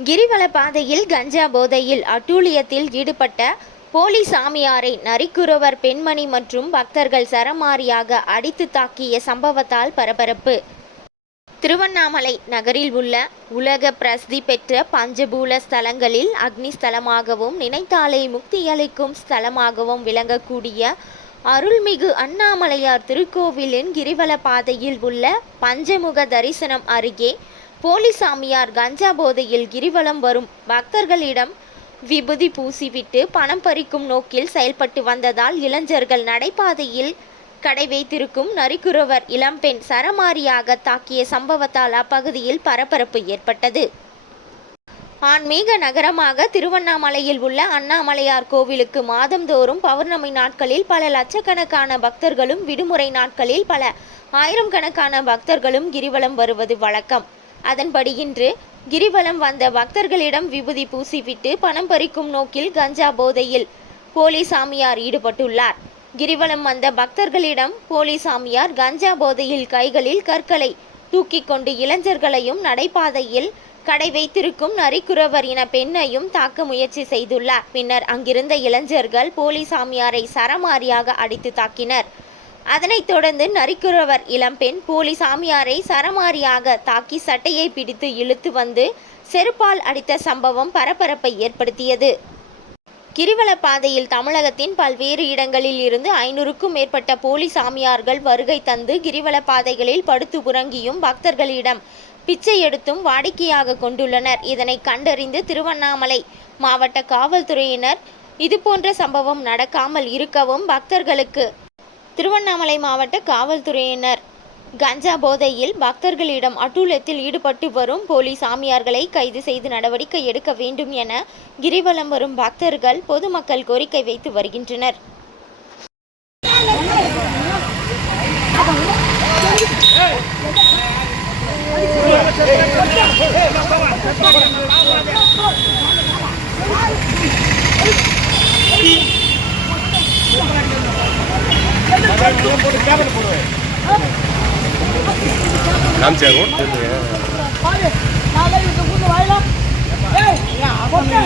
கிரிவல பாதையில் கஞ்சா போதையில் அட்டூழியத்தில் ஈடுபட்ட போலி சாமியாரை நரிக்குறவர் பெண்மணி மற்றும் பக்தர்கள் சரமாரியாக அடித்து தாக்கிய சம்பவத்தால் பரபரப்பு. திருவண்ணாமலை நகரில் உள்ள உலக பிரசித்தி பெற்ற பஞ்சபூல ஸ்தலங்களில் அக்னி ஸ்தலமாகவும் நினைத்தாலே முக்தியளிக்கும் ஸ்தலமாகவும் விளங்கக்கூடிய அருள்மிகு அண்ணாமலையார் திருக்கோவிலின் கிரிவல பாதையில் உள்ள பஞ்சமுக தரிசனம் அருகே போலி சாமியார் கஞ்சா போதையில் கிரிவலம் வரும். பக்தர்களிடம் விபூதி பூசிவிட்டு பணம் பறிக்கும் நோக்கில் செயல்பட்டு வந்ததால் இளைஞர்கள் நடைபாதையில் கடை வைத்திருக்கும் நரிக்குறவர் இளம்பெண் சரமாரியாக தாக்கிய சம்பவத்தால் அப்பகுதியில் பரபரப்பு ஏற்பட்டது. ஆன்மீக நகரமாக திருவண்ணாமலையில் உள்ள அண்ணாமலையார் கோவிலுக்கு மாதந்தோறும் பௌர்ணமி நாட்களில் பல லட்சக்கணக்கான பக்தர்களும் விடுமுறை நாட்களில் பல ஆயிரம் கணக்கான பக்தர்களும் கிரிவலம் வருவது வழக்கம். அதன்படி இன்று கிரிவலம் வந்த பக்தர்களிடம் விபூதி பூசிவிட்டு பணம் பறிக்கும் நோக்கில் கஞ்சா போதையில் போலி சாமியார் ஈடுபட்டுள்ளார். கிரிவலம் வந்த பக்தர்களிடம் போலி சாமியார் கஞ்சா போதையில் கைகளில் கற்களை தூக்கிக் கொண்டு இளைஞர்களையும் நடைபாதையில் கடை வைத்திருக்கும் நரிக்குறவர் இன பெண்ணையும் தாக்க முயற்சி செய்துள்ளார். பின்னர் அங்கிருந்த இளைஞர்கள் போலி சாமியாரை சரமாரியாக அடித்து தாக்கினர். அதனைத் தொடர்ந்து நரிக்குறவர் இளம்பெண் போலி சாமியாரை சரமாரியாக தாக்கி சட்டையை பிடித்து இழுத்து வந்து செருப்பால் அடித்த சம்பவம் பரபரப்பை ஏற்படுத்தியது. கிரிவல பாதையில் தமிழகத்தின் பல்வேறு இடங்களில் இருந்து ஐநூறுக்கும் மேற்பட்ட போலி சாமியார்கள் வருகை தந்து கிரிவல பாதைகளில் படுத்து உறங்கியும் பக்தர்களிடம் பிச்சை எடுத்தும் வாடிக்கையாக கொண்டுள்ளனர். இதனை கண்டறிந்து திருவண்ணாமலை மாவட்ட காவல்துறையினர் இதுபோன்ற சம்பவம் நடக்காமல் இருக்கவும் பக்தர்களுக்கு திருவண்ணாமலை மாவட்ட காவல்துறையினர் கஞ்சா போதையில் பக்தர்களிடம் அட்டூழியத்தில் ஈடுபட்டு வரும் போலி சாமியார்களை கைது செய்து நடவடிக்கை எடுக்க வேண்டும் என கிரிவலம் வரும் பக்தர்கள் பொதுமக்கள் கோரிக்கை வைத்து வருகின்றனர் Hey, பாரு, நான் தான் இந்த ஊர்ல வாயிலாம். ஏய், கொட்டை.